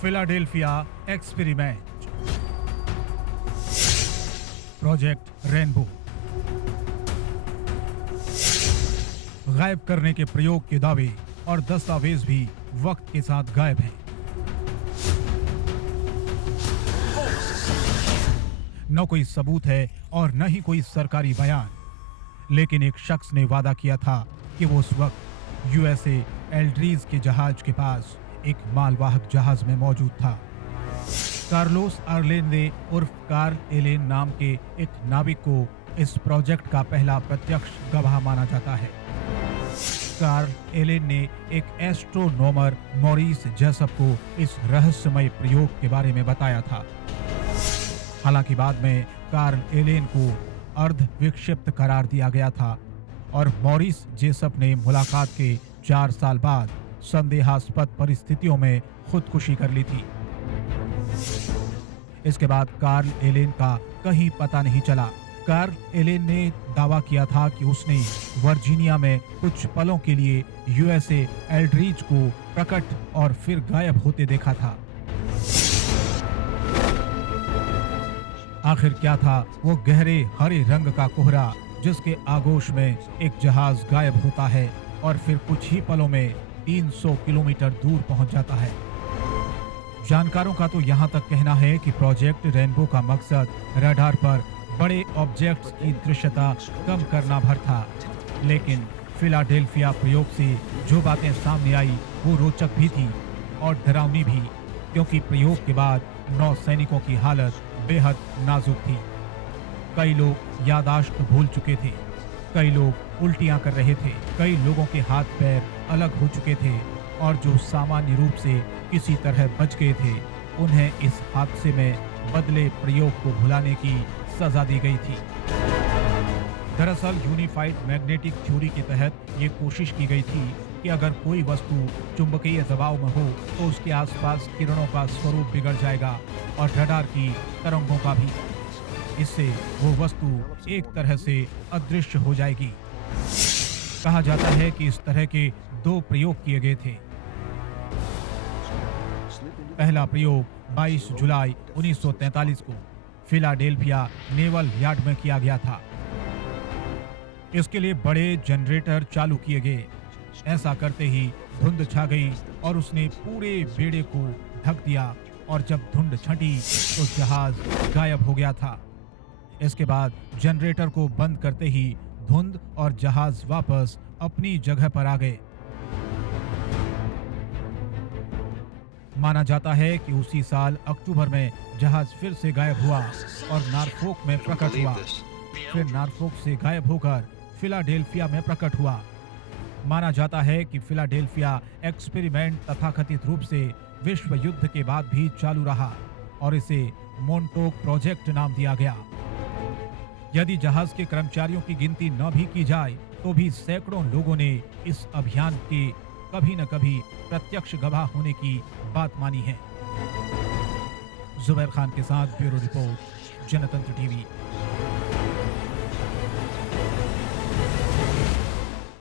Philadelphia experiment, project rainbow. गायब करने के प्रयोग के दावे और दस्तावेज भी वक्त के साथ गायब हैं। न कोई सबूत है और न ही कोई सरकारी बयान, लेकिन एक शख्स ने वादा किया था कि वो उस वक्त यूएसए एल्ड्रीज के जहाज के पास एक मालवाहक जहाज में मौजूद था। कार्लोस आर्लेंदे उर्फ कार्ल एलेन नाम के एक नाविक को इस प्रोजेक्ट का पहला प्रत्यक्ष गवाह माना जाता है। कार्ल एलेन ने एक एस्ट्रोनॉमर मॉरिस जेसप को इस रहस्यमय प्रयोग के बारे में बताया था। हालांकि बाद में कार्ल एलेन को अर्ध विक्षिप्त करार दिया गया था और मॉरिस जेसप ने मुलाकात के 4 साल बाद संदेहास्पद परिस्थितियों में खुदकुशी कर ली थी। इसके बाद कार्ल एलेन का कहीं पता नहीं चला। कार्ल एलेन ने दावा किया था कि उसने वर्जीनिया में कुछ पलों के लिए यूएसए एल्ड्रीज को प्रकट और फिर गायब होते देखा था। आखिर क्या था वो गहरे हरे रंग का कोहरा जिसके आगोश में एक जहाज गायब होता है और फिर कुछ ही पलों में 300 किलोमीटर दूर पहुंच जाता है। जानकारों का तो यहां तक कहना है कि प्रोजेक्ट रेनबो का मकसद रडार पर बड़े ऑब्जेक्ट्स की दृश्यता कम करना भर था, लेकिन फिलाडेल्फिया प्रयोग से जो बातें सामने आई वो रोचक भी थी और डरावनी भी, क्योंकि प्रयोग के बाद 9 सैनिकों की हालत बेहद नाजुक थी। कई लोग याददाश्त भूल चुके थे, कई लोग उल्टियां कर रहे थे, कई लोगों के हाथ पैर अलग हो चुके थे और जो सामान्य रूप से किसी तरह बच गए थे उन्हें इस हादसे में बदले प्रयोग को भुलाने की सजा दी गई थी। दरअसल यूनिफाइड मैग्नेटिक थ्योरी के तहत ये कोशिश की गई थी कि अगर कोई वस्तु चुंबकीय दबाव में हो तो उसके आसपास किरणों का स्वरूप बिगड़ जाएगा और रडार की तरंगों का भी। इससे वो वस्तु एक तरह से अदृश्य हो जाएगी। कहा जाता है कि इस तरह के 2 प्रयोग किए गए थे। पहला प्रयोग 22 जुलाई 1943 को फिलाडेल्फिया नेवल यार्ड में किया गया था। इसके लिए बड़े जनरेटर चालू किए गए। ऐसा करते ही धुंध छा गई और उसने पूरे बेड़े को ढक दिया और जब धुंध छंटी तो जहाज गायब हो गया था। इसके बाद जनरेटर को बंद करते ही धुंध और जहाज वापस अपनी जगह पर आ गए। माना जाता है कि उसी साल अक्टूबर में जहाज फिर से गायब हुआ और नॉरफोक में प्रकट हुआ। फिर नॉरफोक से गायब होकर फिलाडेल्फिया में प्रकट हुआ। माना जाता है कि फिलाडेल्फिया एक्सपेरिमेंट तथाकथित रूप से विश्व युद्ध के बाद भी चालू रहा और इसे मोंटोक प्रोजेक्ट नाम दिया गया। यदि जहाज के कर्मचारियों की गिनती न भी की जाए तो भी सैकड़ों लोगों ने इस अभियान के कभी न कभी प्रत्यक्ष गवाह होने की बात मानी है। जुबैर खान के साथ ब्यूरो रिपोर्ट, जनतंत्र टीवी।